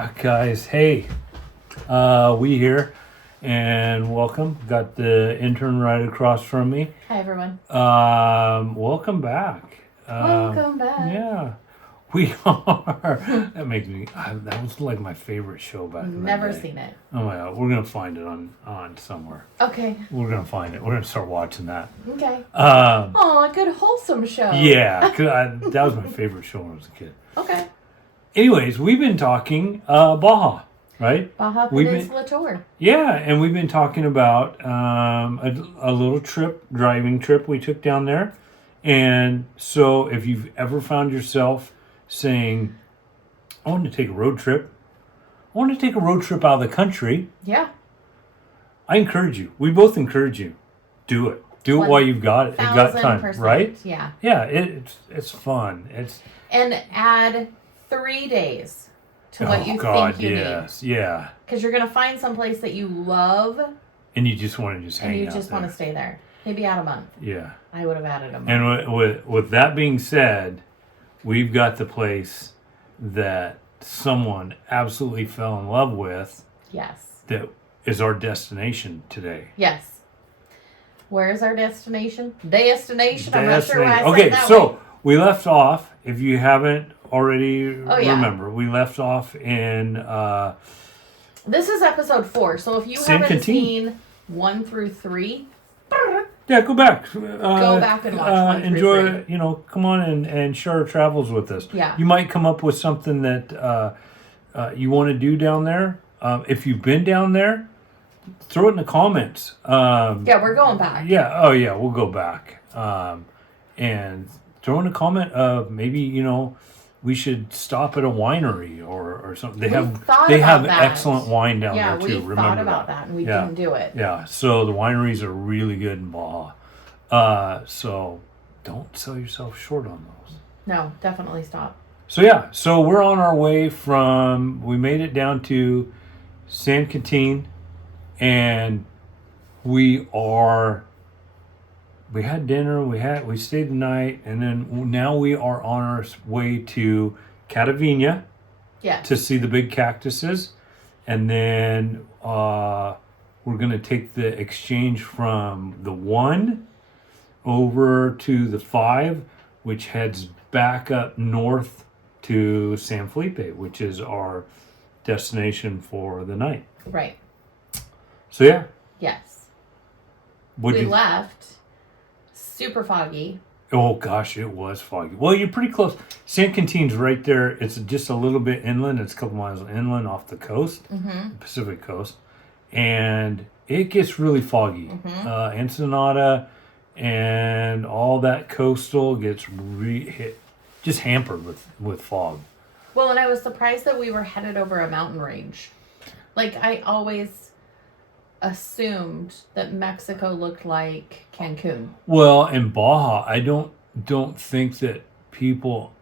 back, guys. Hey, we here, and welcome. Got the intern right across from me. Hi, everyone. Welcome back. Welcome back. Yeah, we are. That makes me. That was like my favorite show back in the day. Never seen it. Oh my god, we're gonna find it on somewhere. Okay. We're gonna find it. We're gonna start watching that. Okay. Oh, a good wholesome show. Yeah, 'cause that was my favorite show when I was a kid. Okay. Anyways, we've been talking Baja, right? Baja Peninsula Tour. Yeah, and we've been talking about a little driving trip we took down there. And so if you've ever found yourself saying, I want to take a road trip. I want to take a road trip out of the country. Yeah. I encourage you. We both encourage you. Do it. Do it while you've got it. You've got time, 1000%, right? Yeah. Yeah, it's fun. And add 3 days to what you think you need. Yeah. Because you're going to find some place that you love. And you just want to hang out. And you just want to stay there. Maybe add a month. Yeah. I would have added a month. And with that being said, we've got the place that someone absolutely fell in love with. Yes. That is our destination today. Yes. Where is our destination? Destination. I'm not sure why I said okay, that so way. we left off, if you haven't already remember, we left off in... this is episode 4, so if you haven't seen 1 through 3... Yeah, go back. Go back and watch 1 through enjoy, 3. Come on and share our travels with us. Yeah. You might come up with something that you want to do down there. If you've been down there, throw it in the comments. Yeah, we're going back. Yeah, oh yeah, we'll go back. And throw in a comment of maybe, we should stop at a winery or something. They have excellent wine down there too. Yeah, we thought about that and we didn't do it. Yeah, so the wineries are really good in Baja. So don't sell yourself short on those. No, definitely stop. So we're on our way we made it down to San Quintin, and we had dinner, we stayed the night, and then now we are on our way to Catavina to see the big cactuses. And then we're going to take the exchange from the 1 over to the 5, which heads back up north to San Felipe, which is our destination for the night. Right. So yeah. Yes. We left super foggy. Oh gosh, it was foggy. Well, you're pretty close. San Quintin's right there. It's just a little bit inland. It's a couple miles inland off the coast, the Pacific coast, and it gets really foggy. Ensenada and all that coastal gets just hampered with fog. Well, and I was surprised that we were headed over a mountain range. Like, I always assumed that Mexico looked like Cancun. Well, in Baja, I don't think that people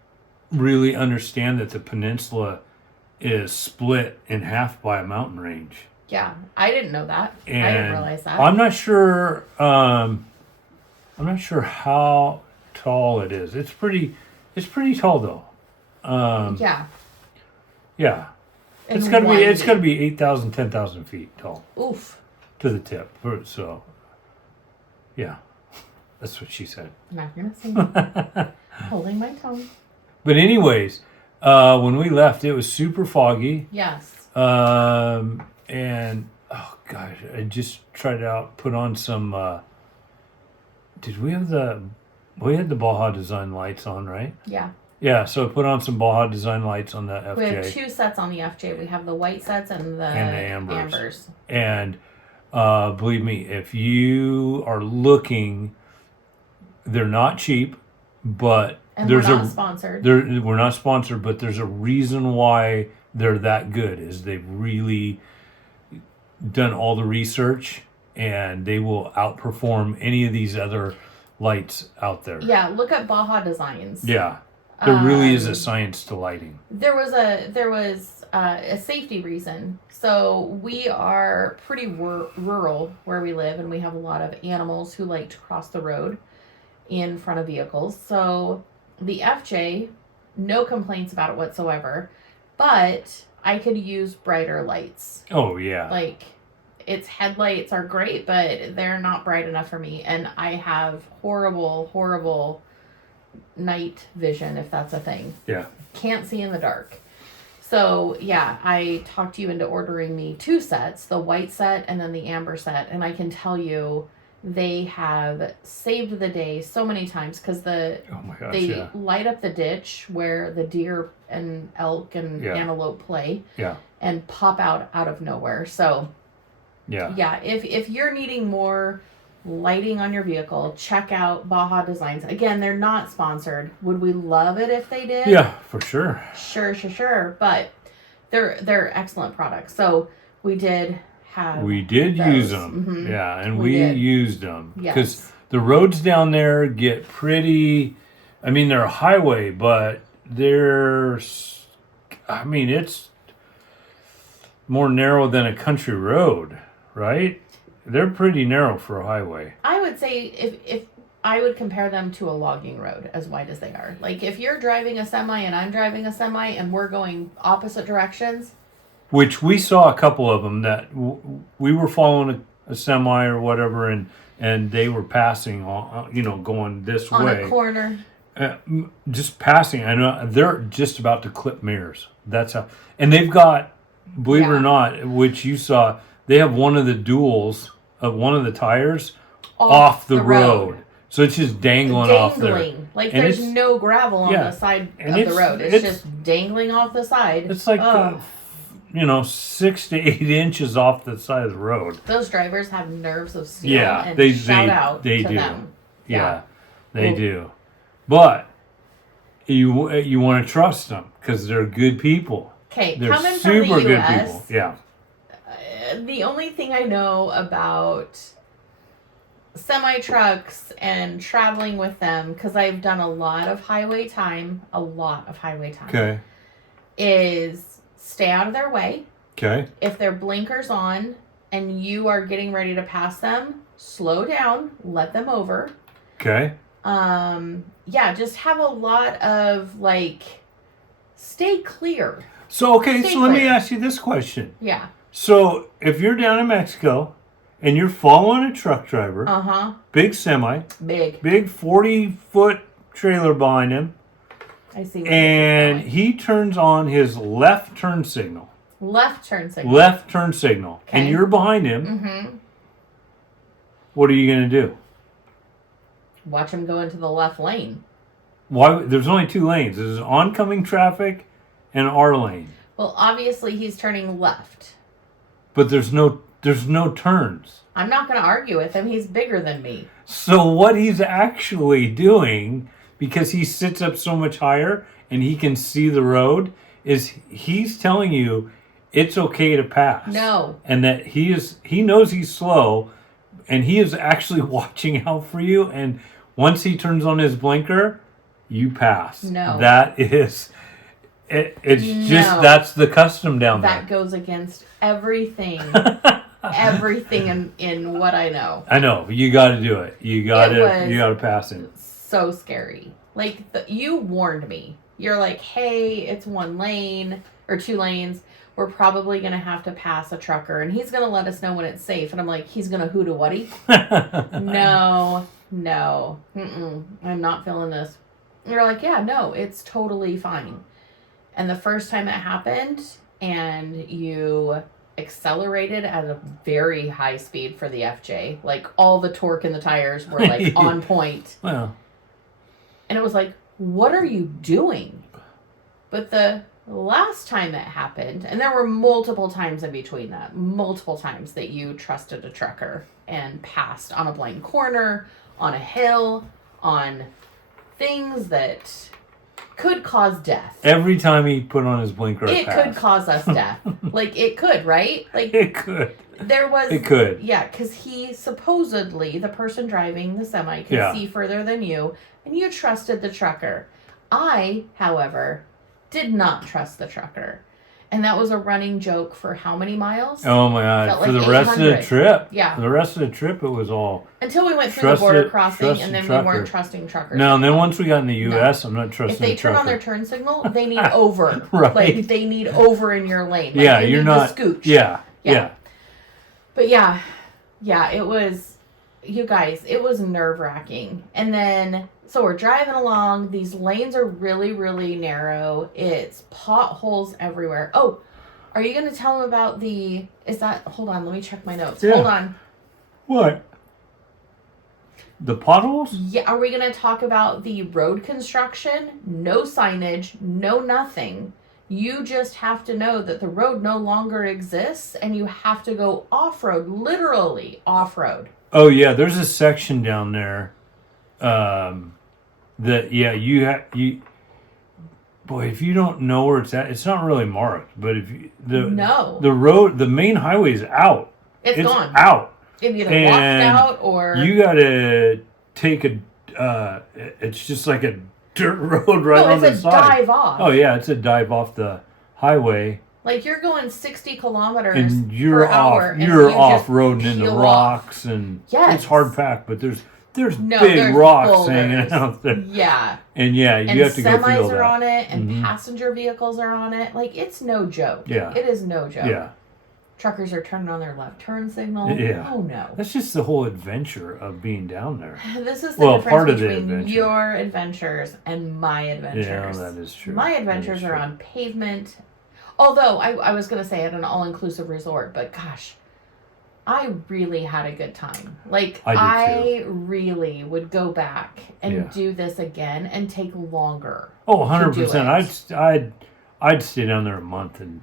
really understand that the peninsula is split in half by a mountain range. Yeah, I didn't know that. And I didn't realize that. I'm not sure. I'm not sure how tall it is. It's pretty tall though. Yeah. Yeah. It's got to be 8,000, 10,000 feet tall. Oof. To the tip. So, yeah. That's what she said. I'm not going to say that. Holding my tongue. But anyways, when we left, it was super foggy. Yes. And, oh gosh, I just tried to put on some, we had the Baja Design lights on, right? Yeah. Yeah, so I put on some Baja Design lights on the FJ. We have 2 sets on the FJ. We have the white sets and the ambers. And believe me, if you are looking, they're not cheap, but we're not sponsored. We're not sponsored, but there's a reason why they're that good. Is they've really done all the research, and they will outperform any of these other lights out there. Yeah, look at Baja Designs. Yeah. There really is a science to lighting. There was a safety reason. So we are pretty rural where we live, and we have a lot of animals who like to cross the road in front of vehicles. So the FJ, no complaints about it whatsoever. But I could use brighter lights. Oh, yeah. Like, its headlights are great, but they're not bright enough for me. And I have horrible, horrible night vision, if that's a thing. Yeah. Can't see in the dark. So, yeah, I talked you into ordering me 2 sets, the white set and then the amber set. And I can tell you, they have saved the day so many times because they light up the ditch where the deer and elk and antelope play and pop out of nowhere. So, yeah, if you're needing more lighting on your vehicle, check out Baja Designs. Again, they're not sponsored. Would we love it if they did? Yeah, for sure. Sure. But they're excellent products. So we did use them. Mm-hmm. Yeah, and we used them because the roads down there get pretty. I mean, they're a highway, but it's more narrow than a country road, right? They're pretty narrow for a highway. I would say if I would compare them to a logging road, as wide as they are. Like if you're driving a semi and I'm driving a semi and we're going opposite directions. Which we saw a couple of them that we were following a semi or whatever, and they were passing on, going this way. On a corner. Just passing. I know they're just about to clip mirrors. That's how. And they've got, believe it or not, which you saw, they have one of the duals of one of the tires off the road. So it's just dangling off there. Like and there's no gravel on the side of the road. It's just dangling off the side. It's like 6 to 8 inches off the side of the road. Those drivers have nerves of steel. And they shout out to them. Yeah, they do. But you want to trust them because they're good people. Okay, they're coming super from the good US, people. Yeah. The only thing I know about semi-trucks and traveling with them, because I've done a lot of highway time, Okay. is stay out of their way. Okay. If their blinkers on and you are getting ready to pass them, slow down, let them over. Okay. Just have a lot of stay clear. So let me ask you this question. Yeah. So if you're down in Mexico and you're following a truck driver, big semi, big 40-foot trailer behind him, I see. And he turns on his left turn signal. Okay. And you're behind him. Mm-hmm. What are you going to do? Watch him go into the left lane. Why? There's only 2 lanes. There's oncoming traffic and our lane. Well, obviously he's turning left. But there's no turns. I'm not going to argue with him. He's bigger than me. So what he's actually doing, because he sits up so much higher and he can see the road, is he's telling you it's okay to pass. No. And that he knows he's slow, and he is actually watching out for you. And once he turns on his blinker, you pass. No. That is... It's just that's the custom down there. That goes against everything, everything in what I know. I know you got to do it. You got to pass him. So scary. You warned me. You're like, hey, it's 1 lane or 2 lanes. We're probably gonna have to pass a trucker, and he's gonna let us know when it's safe. And I'm like, he's gonna hoot a whatty? No, I'm not feeling this. And you're like, yeah, no, it's totally fine. And the first time it happened and you accelerated at a very high speed for the FJ, all the torque in the tires were on point. Well. And it was like, what are you doing? But the last time it happened, and there were multiple times in between that, that you trusted a trucker and passed on a blind corner, on a hill, on things that could cause death. Every time he put on his blinker, it could cause us death. It could, right? It could. It could. Yeah, because he supposedly, the person driving the semi, could see further than you, and you trusted the trucker. I, however, did not trust the trucker. And that was a running joke for how many miles? Oh my God. Felt For like the rest of the trip. Yeah. For the rest of the trip, it was all... Until we went through the border crossing, and then we weren't trusting truckers. No, and then once we got in the U.S., I'm not trusting If they turn on their turn signal, they need over. Right. Like, they need over in your lane. Like, yeah, they you're need not... the scooch. Yeah. But yeah, it was... You guys, it was nerve-wracking. And then... So we're driving along. These lanes are really, really narrow. It's potholes everywhere. Oh, are you going to tell them about the... Is that... Hold on, let me check my notes. Yeah. Hold on. What? The potholes? Yeah, are we going to talk about the road construction? No signage, no nothing. You just have to know that the road no longer exists and you have to go off-road, literally off-road. Oh, yeah, there's a section down there that, yeah, boy, if you don't know where it's at, it's not really marked, but if you, the road, the main highway is out. It's gone. Out. It either walked out or... You got to take it's just like a dirt road right on the side. It's a dive off. Oh, yeah, it's a dive off the highway. Like, you're going 60 kilometers and you're per hour. You're off-roading in the rocks, and it's hard packed, but there's big rocks hanging out there. Yeah. And you have to go through all that. Semis are on it, and passenger vehicles are on it. Like, it's no joke. Yeah. It is no joke. Yeah. Truckers are turning on their left turn signal. Yeah. Oh, no. That's just the whole adventure of being down there. This is the difference between adventure. your adventures and my adventures. Yeah, that is true. My adventures are on pavement. Although, I was going to say at an all-inclusive resort, but gosh, I really had a good time. Like, I really would go back and do this again and take longer. Oh, 100%. I'd stay down there a month and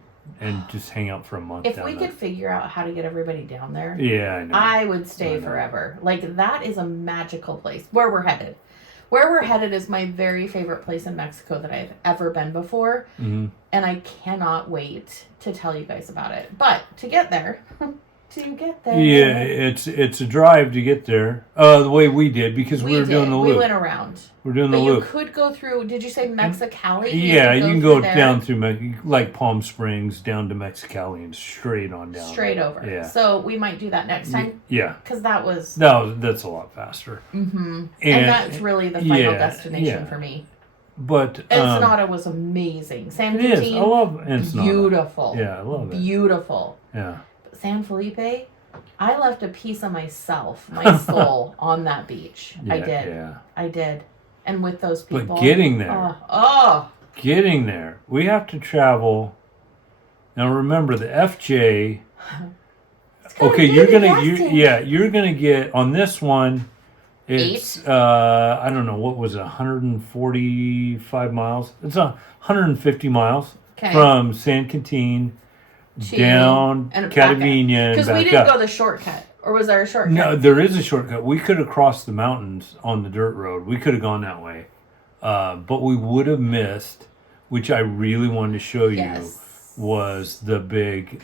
just hang out for a month. If we could figure out how to get everybody down there, yeah, I know. I would stay forever. Like, that is a magical place. Where we're headed. Where we're headed is my very favorite place in Mexico that I've ever been before. Mm-hmm. And I cannot wait to tell you guys about it. But to get there... Yeah, it's a drive to get there. The way we did, because we were doing the loop. We went around. We're doing the loop. You could go through. Did you say Mexicali? Yeah, you can go down through like Palm Springs down to Mexicali and straight on down. Straight over. Yeah. So we might do that next time. Yeah. Because that's a lot faster. Mm-hmm. And that's really the final destination for me. But Ensenada was amazing. San Quintin, I love Ensenada. Beautiful. Yeah, I love it. Beautiful. Yeah. San Felipe, I left a piece of myself, my soul, on that beach. Yeah, I did. Yeah. I did. And with those people. But getting there. Getting there. We have to travel. Now remember the FJ. Okay, you're gonna get on this one. It's I don't know, what was it, 145 miles? It's 150 miles from San Quintin down Catavina and because we didn't go the shortcut, or was there a shortcut? No, there is a shortcut. We could have crossed the mountains on the dirt road. We could have gone that way, but we would have missed, which I really wanted to show you, was the big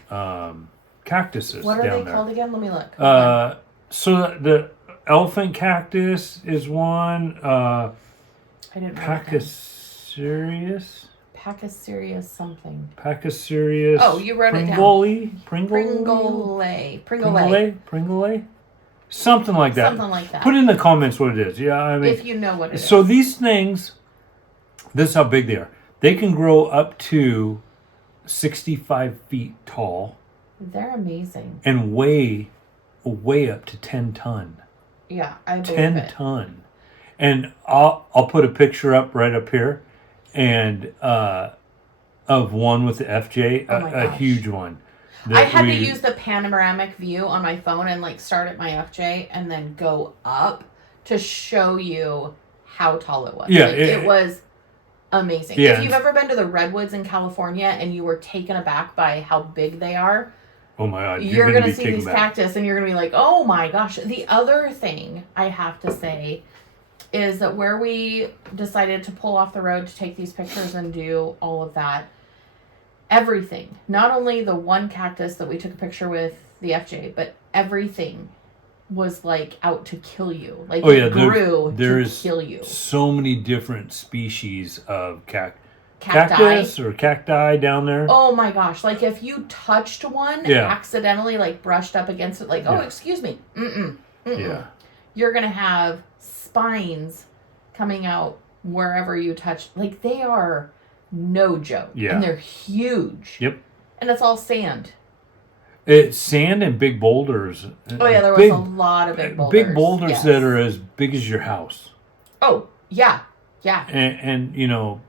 cactuses. What are down they called again? Let me look. So the elephant cactus is one. I didn't know. Pachycereus something. Oh, you wrote it down. Pringole? Something like that. Put in the comments what it is. Yeah, I mean, if you know what it is. So these things, this is how big they are. They can grow up to 65 feet tall. They're amazing. And weigh up to 10 ton. Yeah, I believe 10 ton. And I'll put a picture up right up here. And of one with the FJ, a huge one. I had to use the panoramic view on my phone and like start at my FJ and then go up to show you how tall it was. Yeah, like, it was amazing. Yeah, if you've ever been to the Redwoods in California and you were taken aback by how big they are, oh my God, you're going to see these cactus and you're going to be like, oh my gosh. The other thing I have to say is that where we decided to pull off the road to take these pictures and do all of that, everything, not only the one cactus that we took a picture with the FJ, but everything was like out to kill you. Like it grew to kill you. So many different species of cactus or cacti down there. Oh my gosh! Like if you touched one accidentally, like brushed up against it, like oh excuse me, yeah, you're gonna have spines coming out wherever you touch. Like they are no joke, and they're huge. Yep, and it's all sand. It's sand and big boulders. Oh yeah, there was a lot of big boulders. Big boulders that are as big as your house. Oh yeah, yeah, and you know.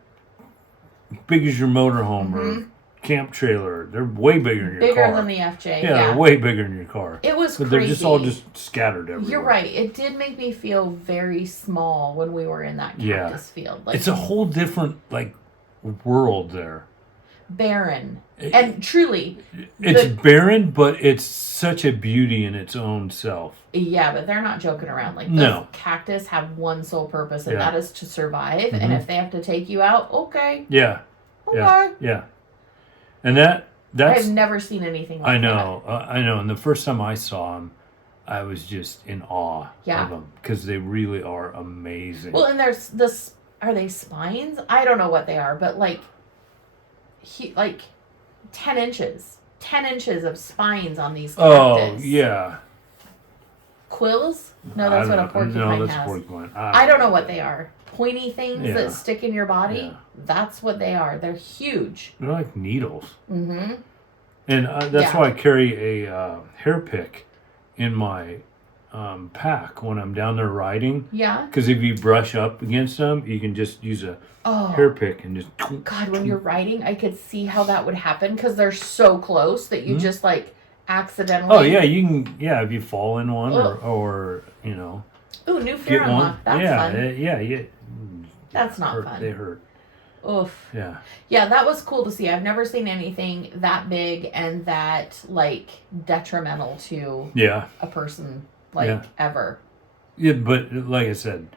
Big as your motorhome or camp trailer. They're way bigger than your car. Bigger than the FJ. Yeah, they're way bigger than your car. It was but crazy. They're just all just scattered everywhere. You're right. It did make me feel very small when we were in that cactus field. Like, it's a whole different world there. Barren. And truly. It's barren, but it's such a beauty in its own self. Yeah, but they're not joking around. Like, those cactus have one sole purpose, and that is to survive. And if they have to take you out, okay. Yeah. Okay. Yeah. And that's... I've never seen anything like that. I know. And the first time I saw them, I was just in awe of them. Because they really are amazing. Well, and there's this... Are they spines? I don't know what they are, but like 10 inches. 10 inches of spines on these cactus. Oh, yeah. Quills? No, that's what a porcupine has. Porcupine. I don't know what they are. Pointy things that stick in your body. Yeah. That's what they are. They're huge. They're like needles. Mm-hmm. And that's why I carry a hair pick in my pack when I'm down there riding. Yeah. Because if you brush up against them, you can just use a hair pick and just... God, when you're riding, I could see how that would happen because they're so close that you just accidentally... Oh, yeah, you can... Yeah, if you fall in one or you know... Ooh, new fear unlock. That's fun. Yeah. That's not fun. They hurt. Oof. Yeah. Yeah, that was cool to see. I've never seen anything that big and that, detrimental to a person, ever. Yeah, but like I said...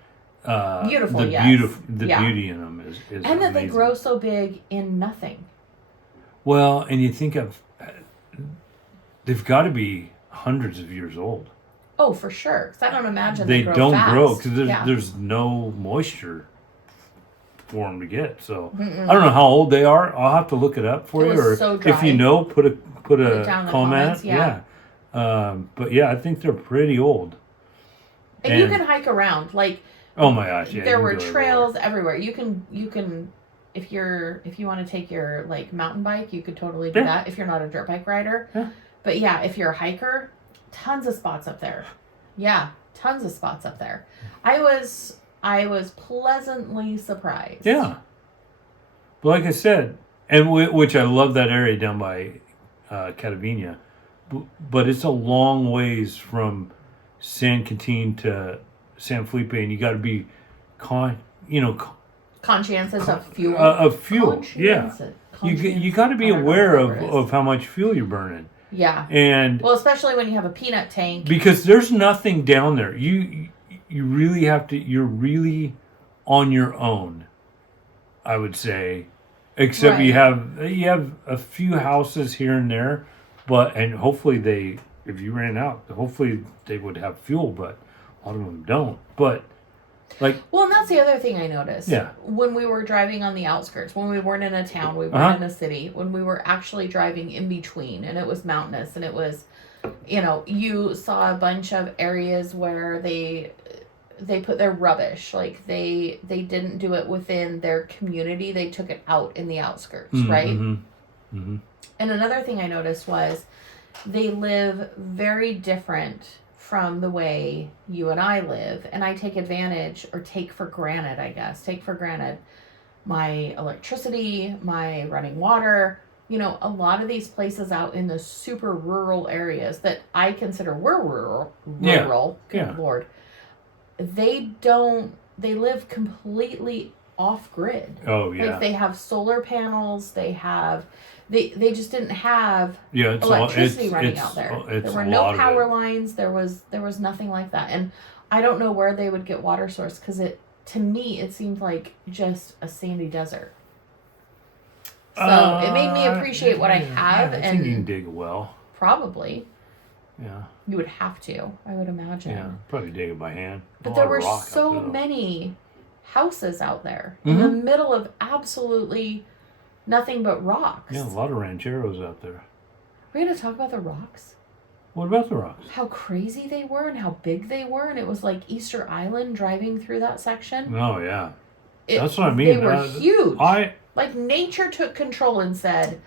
beautiful, the yes. The beauty in them is and amazing. that they grow so big in nothing. Well, and you think of... They've got to be hundreds of years old. Oh, for sure. Because I don't imagine they grow don't fast. grow because there's no moisture for them to get. So Mm-mm. I don't know how old they are. I'll have to look it up for you, or so dry. if you know, put a down in the comment. comments, yeah. But yeah, I think they're pretty old. And you can hike around Oh my gosh! Yeah, there were trails everywhere. You can if you want to take your mountain bike, you could totally do that if you're not a dirt bike rider. Yeah. But yeah, if you're a hiker, tons of spots up there. Yeah, tons of spots up there. I was pleasantly surprised. Yeah. But like I said, and which I love that area down by Catavina, but it's a long ways from San Quintin to San Felipe, and you got to be conscientious of fuel. Yeah. You got to be aware of how much fuel you're burning. Yeah. And especially when you have a peanut tank. Because there's nothing down there. You really have to. You're really on your own, I would say. Except you have a few houses here and there, and hopefully if you ran out, hopefully they would have fuel, but a lot of them don't. But well, and that's the other thing I noticed. Yeah. When we were driving on the outskirts, when we weren't in a town, we weren't in a city, when we were actually driving in between, and it was mountainous, and it was, you saw a bunch of areas where they put their rubbish, they didn't do it within their community, they took it out in the outskirts, right? Mm-hmm. Mm-hmm. And another thing I noticed was they live very different from the way you and I live, and I take advantage, or take for granted my electricity, my running water, a lot of these places out in the super rural areas that I consider we're rural, good Lord, they live completely off grid. Oh yeah. They have solar panels, they just didn't have electricity running out there. There were no power lines. There was nothing like that. And I don't know where they would get water source, because to me it seemed like just a sandy desert. So it made me appreciate what I have. I think you can dig a well. Probably. Yeah. You would have to, I would imagine. Yeah, probably dig it by hand. But there were so many houses out there in the middle of absolutely nothing but rocks. Yeah, a lot of rancheros out there. We're going to talk about the rocks? What about the rocks? How crazy they were and how big they were. And it was like Easter Island driving through that section. Oh, yeah. That's what I mean. They were huge. Like nature took control and said,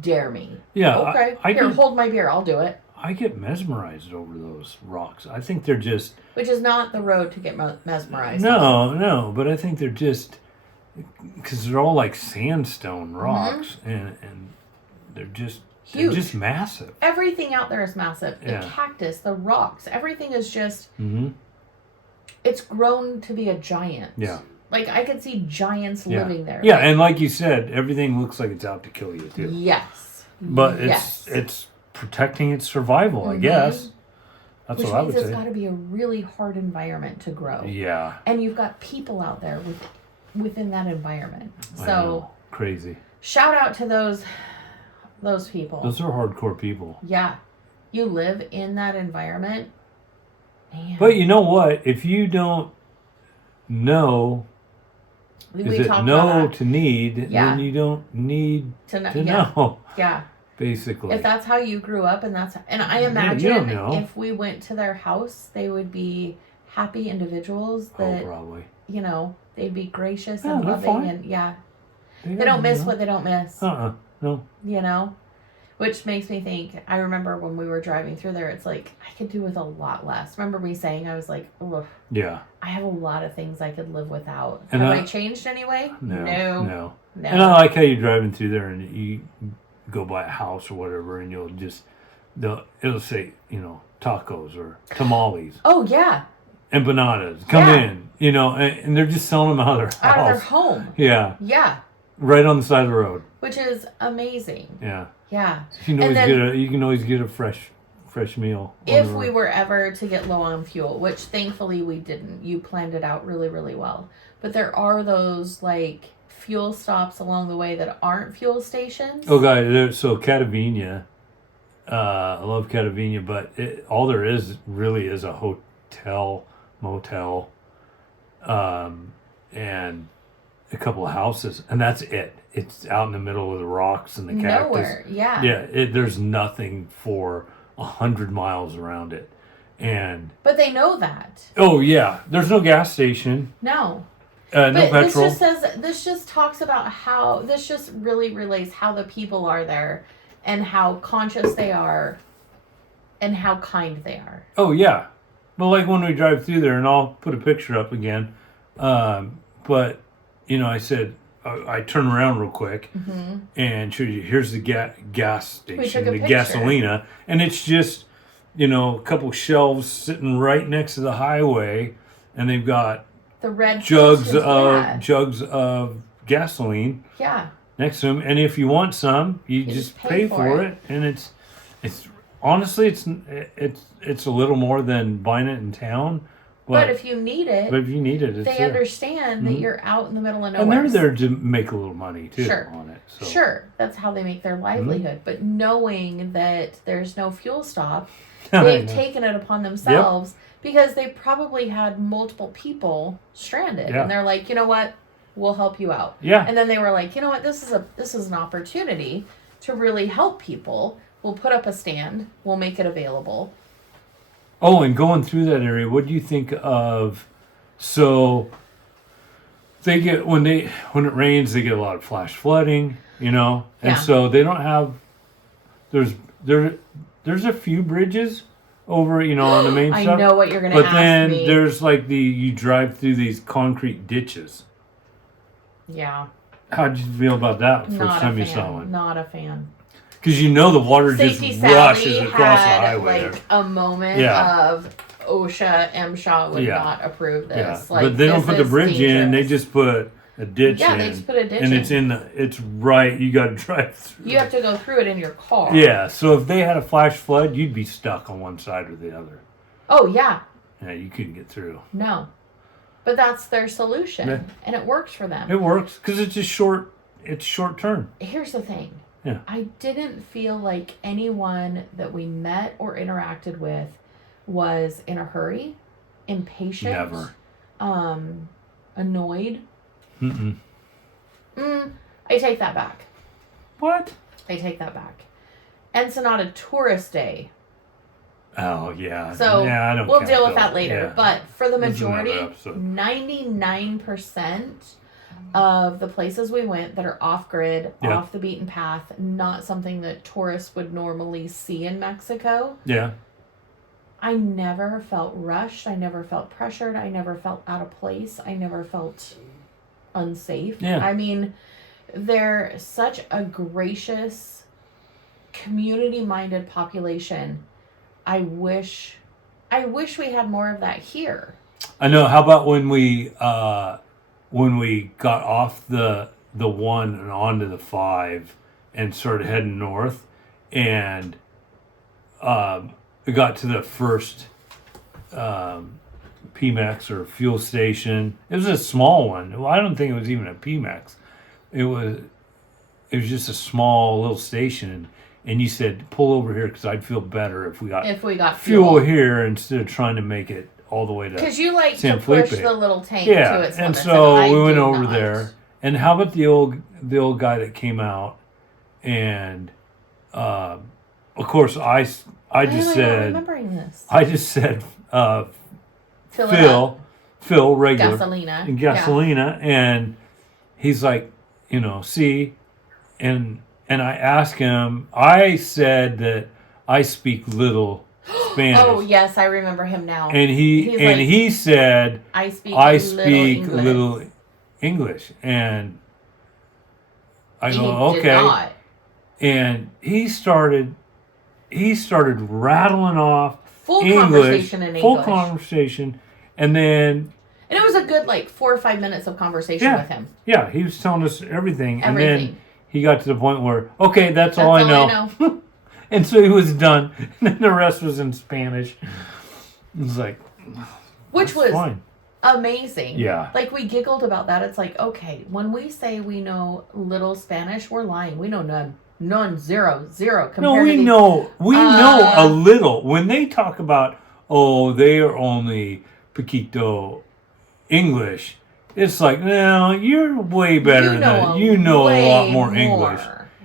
dare me. Yeah. Okay. Hold my beer. I'll do it. I get mesmerized over those rocks. I think they're just... Which is not the road to get mesmerized. No. But I think they're just... Because they're all like sandstone rocks. And they're just... Huge. They're just massive. Everything out there is massive. The cactus, the rocks, everything is just... It's grown to be a giant. Yeah. Like, I could see giants living there. Yeah, and like you said, everything looks like it's out to kill you, too. Yes. But it's protecting its survival, I guess. That's what I would say. Which means it's got to be a really hard environment to grow. Yeah. And you've got people out there within that environment. So crazy. Shout out to those people. Those are hardcore people. Yeah. You live in that environment. Man. But you know what? If you don't know... Is it know to need, then you don't need to know. Yeah. Basically. If that's how you grew up and I imagine if we went to their house, they would be happy individuals that, probably. You know, they'd be gracious and loving and they don't miss what they don't miss. No. You know? Which makes me think, I remember when we were driving through there, it's like, I could do with a lot less. Remember me saying, I was like, ugh. Yeah. I have a lot of things I could live without. And have I changed anyway? No. And I like how you're driving through there and you go by a house or whatever and it'll say, tacos or tamales. Oh, yeah. Empanadas. Come in, and they're just selling them out of their house. Out of their home. Yeah. Yeah. Right on the side of the road. Which is amazing. Yeah. Yeah. You can always get a fresh meal. If we were ever to get low on fuel, which thankfully we didn't. You planned it out really, really well. But there are those like fuel stops along the way that aren't fuel stations. Oh, guys, so Catavenia, I love Catavenia, but all there is really is a hotel, motel, and a couple of houses, and that's it. It's out in the middle of the rocks and the cactus. Nowhere, yeah. Yeah, there's nothing for 100 miles around it, but they know that. Oh yeah, there's no gas station. No. No petrol. This just talks about how this just really relays how the people are there, and how conscious they are, and how kind they are. Oh yeah, but like when we drive through there, and I'll put a picture up again, but. I said, I turn around real quick and show you, here's the gas station, the gasolina. And it's just, a couple shelves sitting right next to the highway. And they've got the red jugs of gasoline next to them. And if you want some, you just pay for it. And it's honestly, it's a little more than buying it in town. But if you need it, they understand that you're out in the middle of nowhere. And they're there to make a little money too on it. So. Sure, that's how they make their livelihood. But knowing that there's no fuel stop, they've taken it upon themselves because they probably had multiple people stranded, and they're like, you know what, we'll help you out. Yeah. And then they were like, you know what, this is an opportunity to really help people. We'll put up a stand. We'll make it available. Oh, and going through that area, what do you think of? So they get when it rains, they get a lot of flash flooding, and so they don't have. There's a few bridges over, on the main stuff. I know what you're going to ask me. But then there's like you drive through these concrete ditches. Yeah. How'd you feel about that the first time you saw one? Not a fan. Because the water Safety just Sally rushes across the highway had, there. A moment of OSHA, MSHA would not approve this. Yeah. But they don't put the bridge in; they just put a ditch in. Yeah, they just put a ditch and in. it's right. You got to drive through. You have to go through it in your car. Yeah. So if they had a flash flood, you'd be stuck on one side or the other. Oh yeah. Yeah, you couldn't get through. No, but that's their solution, and it works for them. It works because it's just short. It's short term. Here's the thing. Yeah. I didn't feel like anyone that we met or interacted with was in a hurry, impatient. Never. annoyed. Mm-mm. I take that back. What? I take that back. Ensenada Tourist Day. Oh, yeah. So yeah, I don't we'll deal with that later. Yeah. But for the majority, 99% of the places we went that are off-grid, off the beaten path, not something that tourists would normally see in Mexico. Yeah. I never felt rushed. I never felt pressured. I never felt out of place. I never felt unsafe. Yeah. I mean, they're such a gracious, community-minded population. I wish we had more of that here. I know. How about when we got off the 1 and onto the 5 and started heading north, and we got to the first PMEX or fuel station. It was a small one. Well, I don't think it was even a PMEX. It was just a small little station. And you said, pull over here because I'd feel better if we got fuel here instead of trying to make it all the way to because you like San to push Felipe. the little tank to its and limits, so and we went over there. And how about the old guy that came out? And of course, I just said, remembering this. I just said, Phil, regular Gasolina, and he's like, see, and I asked him, I said that I speak little Spanish. Oh, yes, I remember him now. And he said, I speak little English. And I go, okay. Did not. And he started rattling off full conversation in English. Full conversation. And then... And it was a good, 4 or 5 minutes of conversation with him. Yeah, he was telling us everything. And then he got to the point where, okay, that's all I know. And so he was done. And then the rest was in Spanish. It was like, which was fine. Amazing. Yeah. We giggled about that. It's like, okay, when we say we know little Spanish, we're lying. We know none. None. Zero. No, we know a little. When they talk about, they are only poquito English, it's like, no, you're way better than that. You know a lot more English.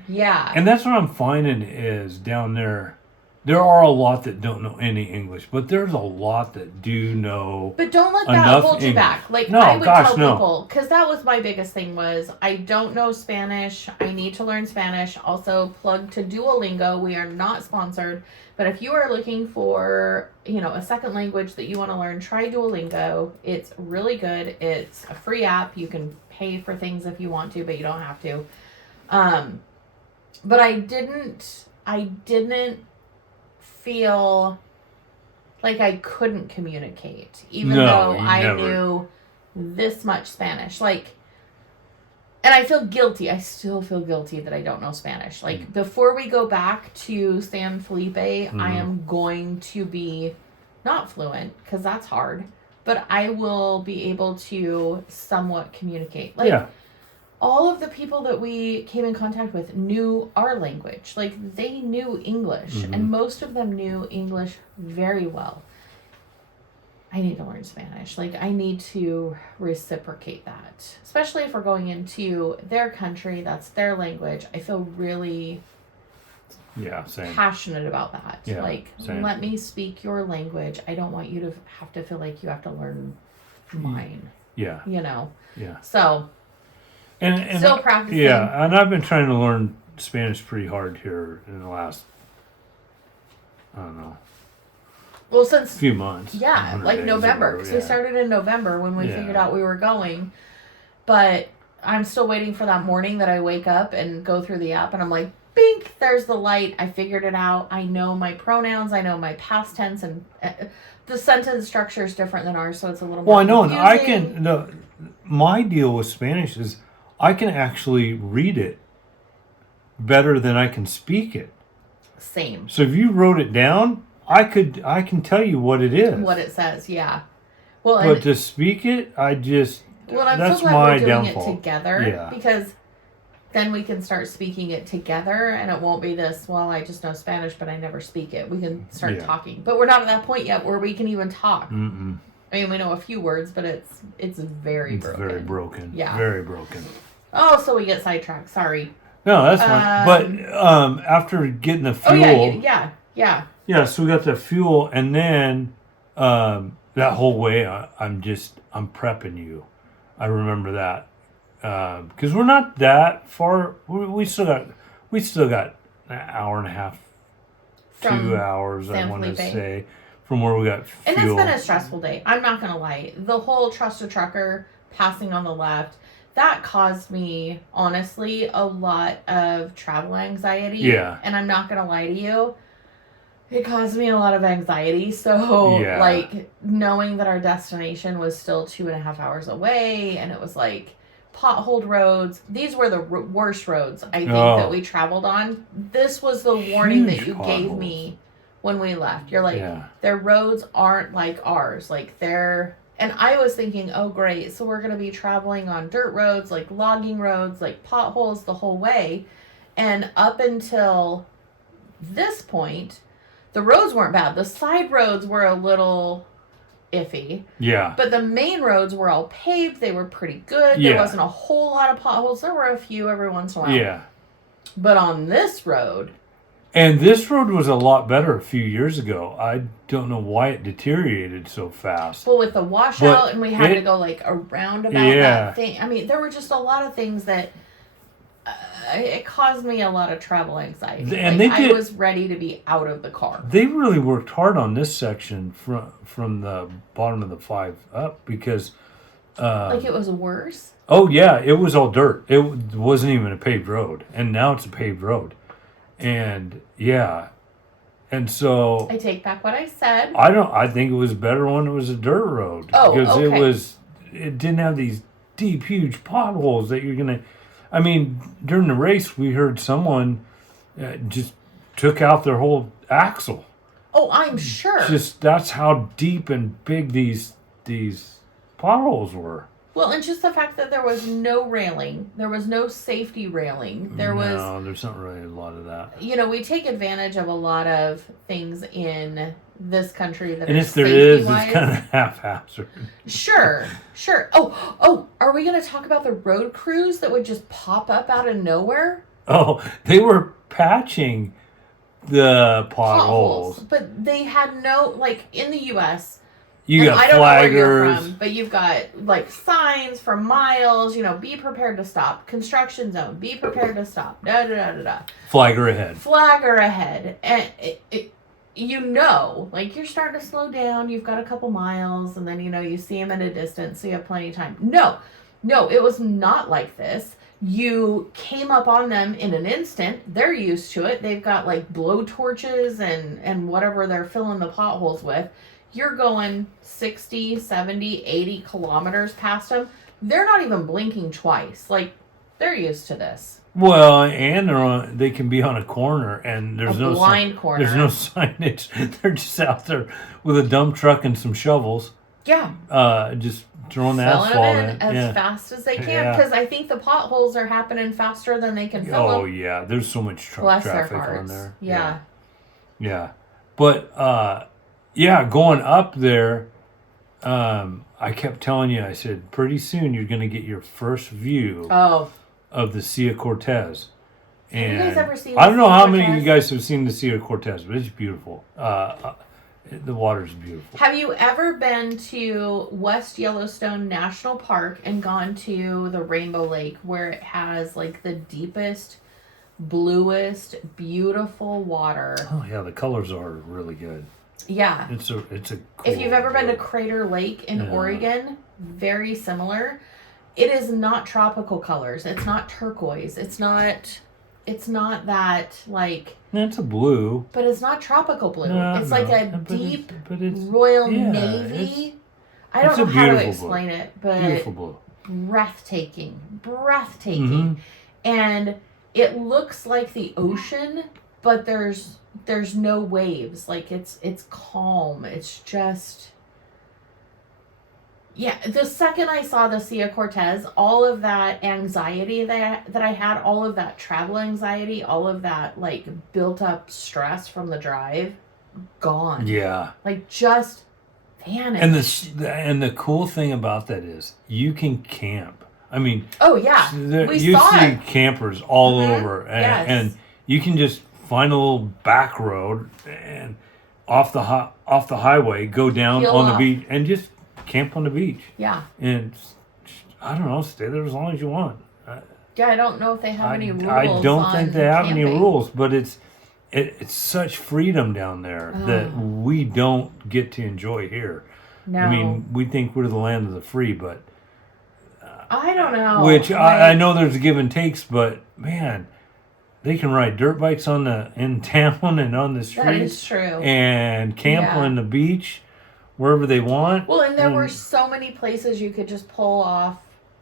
Yeah. And that's what I'm finding is down there are a lot that don't know any English, but there's a lot that do know. But don't let that hold you back. I would tell people, because that was my biggest thing was, I don't know Spanish. I need to learn Spanish. Also, plug to Duolingo. We are not sponsored. But if you are looking for, a second language that you want to learn, try Duolingo. It's really good. It's a free app. You can pay for things if you want to, but you don't have to. But I didn't feel like I couldn't communicate, even though I knew this much Spanish. And I feel guilty. I still feel guilty that I don't know Spanish. Before we go back to San Felipe, I am going to be not fluent, because that's hard, but I will be able to somewhat communicate. All of the people that we came in contact with knew our language. They knew English, and most of them knew English very well. I need to learn Spanish. I need to reciprocate that. Especially if we're going into their country, that's their language. I feel really passionate about that. Same. Let me speak your language. I don't want you to have to feel like you have to learn mine. Yeah. Yeah. So... And still practicing. Yeah, and I've been trying to learn Spanish pretty hard here in the last, I don't know. Well, since few months. Yeah, November. Because we started in November when we figured out we were going. But I'm still waiting for that morning that I wake up and go through the app and I'm like, bink, there's the light. I figured it out. I know my pronouns. I know my past tense, and the sentence structure is different than ours, so it's a little more confusing. And I can. My deal with Spanish is I can actually read it better than I can speak it. Same. So if you wrote it down, I can tell you what it is. What it says, yeah. Well, but to speak it, I'm so glad that's we're my doing downfall. It together, because then we can start speaking it together, and it won't be this, well, I just know Spanish, but I never speak it. We can start talking. But we're not at that point yet where we can even talk. I mean, we know a few words, but it's very broken. Very broken. Yeah. Very broken. Oh, so we get sidetracked. Sorry. No, that's fine. But after getting the fuel... Oh, yeah. Yeah, so we got the fuel, and then that whole way, I'm prepping you. I remember that. Because we're not that far. We still got an hour and a half, from 2 hours, San I want to Felipe. say, from where we got fuel. And it's been a stressful day. I'm not going to lie. The whole trust a trucker passing on the left, that caused me, honestly, a lot of travel anxiety. Yeah. And I'm not going to lie to you. It caused me a lot of anxiety. So, like, knowing that our destination was still 2.5 hours away, and it was like potholed roads. These were the worst roads, I think, that we traveled on. This was the warning that you gave me when we left. You're like, their roads aren't like ours. Like, they're... And I was thinking, oh, great. So we're going to be traveling on dirt roads, like logging roads, like potholes the whole way. And up until this point, the roads weren't bad. The side roads were a little iffy. Yeah. But the main roads were all paved. They were pretty good. There wasn't a whole lot of potholes. There were a few every once in a while. Yeah. But on this road... And this road was a lot better a few years ago. I don't know why it deteriorated so fast. Well, with the washout, and we had to go like around about that thing. I mean, there were just a lot of things that... it caused me a lot of travel anxiety. And I was ready to be out of the car. They really worked hard on this section from the bottom of the 5 up because... like it was worse? Oh, yeah. It was all dirt. It wasn't even a paved road. And now it's a paved road. And, and so... I take back what I said. I think it was better when it was a dirt road. Oh, because it didn't have these deep, huge potholes that you're going to... I mean, during the race, we heard someone just took out their whole axle. Oh, I'm sure. That's how deep and big these potholes were. Well, and just the fact that there was no railing, there was no safety railing. No, there's not really a lot of that. You know, we take advantage of a lot of things in this country that and are if there is, safety-wise. it's kind of haphazard. Sure. Oh, are we going to talk about the road crews that would just pop up out of nowhere? Oh, they were patching the potholes. But they had no, like, in the U.S., you got I don't flaggers. know where you're from, but you've got, like, signs for miles, you know, be prepared to stop. Construction zone, be prepared to stop. Da-da-da-da-da. Flagger ahead. And you know, like, you're starting to slow down, you've got a couple miles, and then, you know, you see them at a distance, so you have plenty of time. No, it was not like this. You came up on them in an instant. They're used to it. They've got, like, blow torches and whatever they're filling the potholes with. You're going 60, 70, 80 kilometers past them. They're not even blinking twice. Like, they're used to this. Well, and they can be on a corner, and there's no blind corner. There's no signage. They're just out there with a dump truck and some shovels. Yeah. Just throwing the Filling asphalt them in as fast as they can, because I think the potholes are happening faster than they can fill them. Oh yeah, there's so much truck traffic on there. Yeah. But going up there, I kept telling you, I said, pretty soon you're going to get your first view of the Sea of Cortez. And have you guys ever seen I don't know how Cortez? many of you guys have seen the Sea of Cortez, but it's beautiful. The water's beautiful. Have you ever been to West Yellowstone National Park and gone to the Rainbow Lake, where it has like the deepest, bluest, beautiful water? Oh yeah, the colors are really good. Yeah. It's a cool If you've ever been to Crater Lake in Oregon, very similar. It is not tropical colors. It's not turquoise. It's not that like... It's a blue. But it's not tropical blue. It's like a deep royal navy. I don't know how to explain it, but beautiful blue. Breathtaking. Mm-hmm. And it looks like the ocean, but there's no waves. Like it's calm. It's just... Yeah, the second I saw the Sea of Cortez, all of that anxiety that I had, all of that travel anxiety, all of that, like, built up stress from the drive, gone. Yeah. Like, just vanished. And the cool thing about that is you can camp. I mean, oh yeah, you see campers all over, and you can just find a little back road and off the highway, go down on the beach and just camp on the beach. Yeah. And I don't know, stay there as long as you want. I don't know if they have any rules. I don't think they have camping. any rules, but it's such freedom down there that we don't get to enjoy here. No. I mean, we think we're the land of the free, but I don't know. Which I know there's give and takes, but man, they can ride dirt bikes in town and on the streets. That is true. And camp on the beach wherever they want. Well, and there were so many places you could just pull off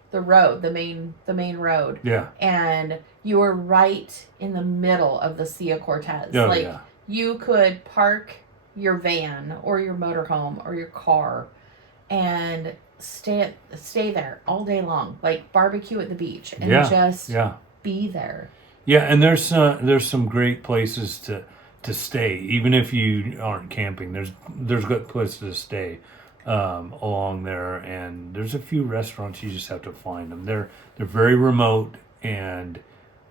the road, the main road. Yeah. And you were right in the middle of the Sea of Cortez. Oh, you could park your van or your motorhome or your car and stay there all day long, like barbecue at the beach and just be there. Yeah, and there's some great places to stay, even if you aren't camping. There's good places to stay along there, and there's a few restaurants. You just have to find them. They're very remote and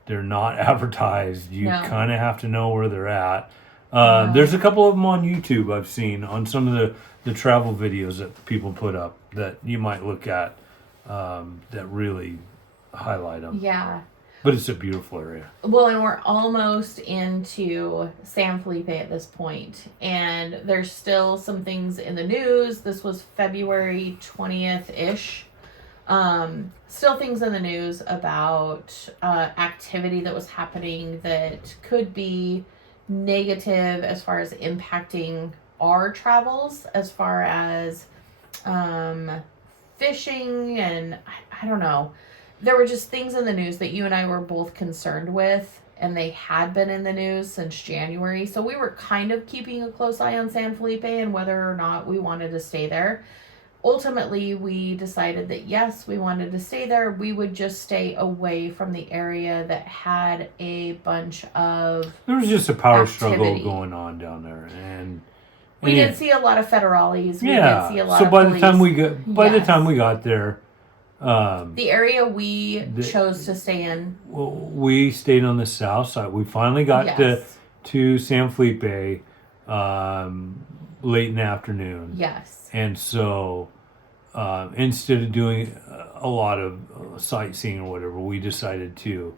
they're not advertised. You kind of have to know where they're at. There's a couple of them on YouTube I've seen on some of the travel videos that people put up that you might look at that really highlight them. Yeah. But it's a beautiful area. Well, and we're almost into San Felipe at this point, and there's still some things in the news. This was February 20th-ish. Still things in the news about activity that was happening that could be negative as far as impacting our travels, as far as fishing, and I don't know. There were just things in the news that you and I were both concerned with, and they had been in the news since January. So we were kind of keeping a close eye on San Felipe and whether or not we wanted to stay there. Ultimately, we decided that yes, we wanted to stay there. We would just stay away from the area that had a bunch of There was just a power struggle going on down there, and we did see a lot of federales. We did see a lot of police. the time we got there, the area we chose to stay in. Well, we stayed on the south side. We finally got to San Felipe late in the afternoon. Yes. And so instead of doing a lot of sightseeing or whatever, we decided to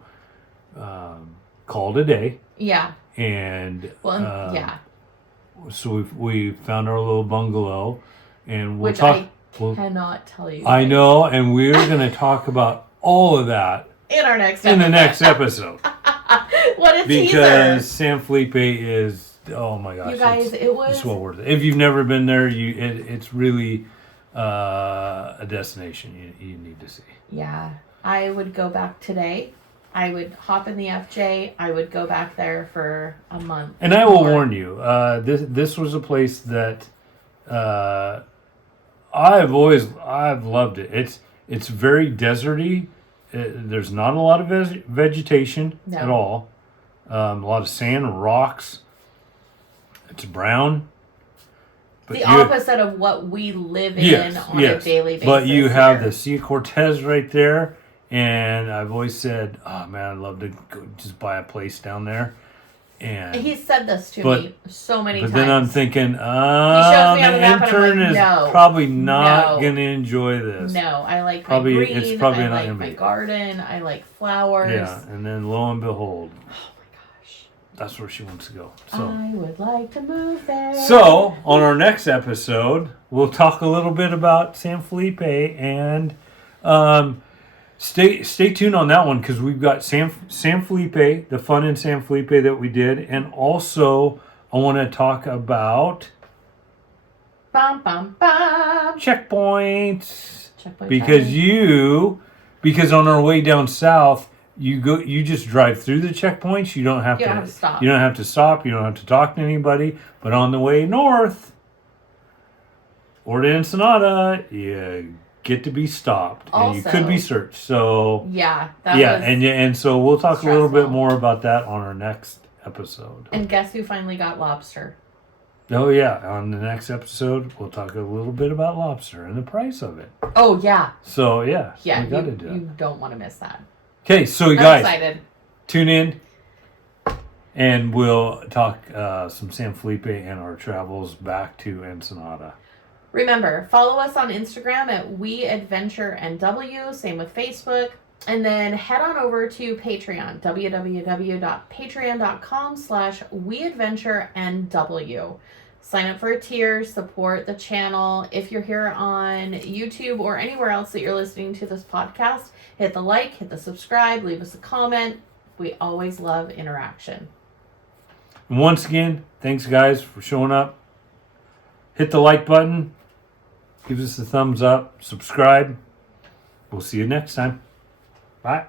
call it a day. Yeah. And so we found our little bungalow, and we'll talk. Cannot tell you. I know, and we're going to talk about all of that in our next the next episode. What a teaser! Because San Felipe is, oh my gosh, you guys, it's well worth it. If you've never been there, it's really a destination you need to see. Yeah, I would go back today. I would hop in the FJ. I would go back there for a month. And I will warn you, this was a place that I've loved it. It's very deserty. There's not a lot of vegetation at all. A lot of sand and rocks. It's brown. But the opposite of what we live in on a daily basis. But you have the Sea of Cortez right there. And I've always said, oh man, I'd love to go just buy a place down there. And he said this to me so many times. But then I'm thinking, the intern is probably not going to enjoy this. No, I like my green, I like my garden, I like flowers. Yeah, and then lo and behold, oh my gosh, that's where she wants to go. So I would like to move there. So on our next episode, we'll talk a little bit about San Felipe and Stay tuned on that one, because we've got San Felipe, the fun in San Felipe that we did, and also I want to talk about checkpoints. Because on our way down south, you just drive through the checkpoints. You don't have to stop. You don't have to stop. You don't have to talk to anybody. But on the way north or to Ensenada, you get to be stopped, and you could be searched. So and so we'll talk a little bit more about that on our next episode. And guess who finally got lobster? Oh, yeah. On the next episode, we'll talk a little bit about lobster and the price of it. Oh, yeah. So, yeah. Yeah, we got to do it. You don't want to miss that. Okay, so you I'm guys, excited. Tune in and we'll talk some San Felipe and our travels back to Ensenada. Remember, follow us on Instagram at WEadventureNW, same with Facebook. And then head on over to Patreon, www.patreon.com/WeAdventureNW. Sign up for a tier, support the channel. If you're here on YouTube or anywhere else that you're listening to this podcast, hit the like, hit the subscribe, leave us a comment. We always love interaction. And once again, thanks guys for showing up. Hit the like button. Give us a thumbs up. Subscribe. We'll see you next time. Bye.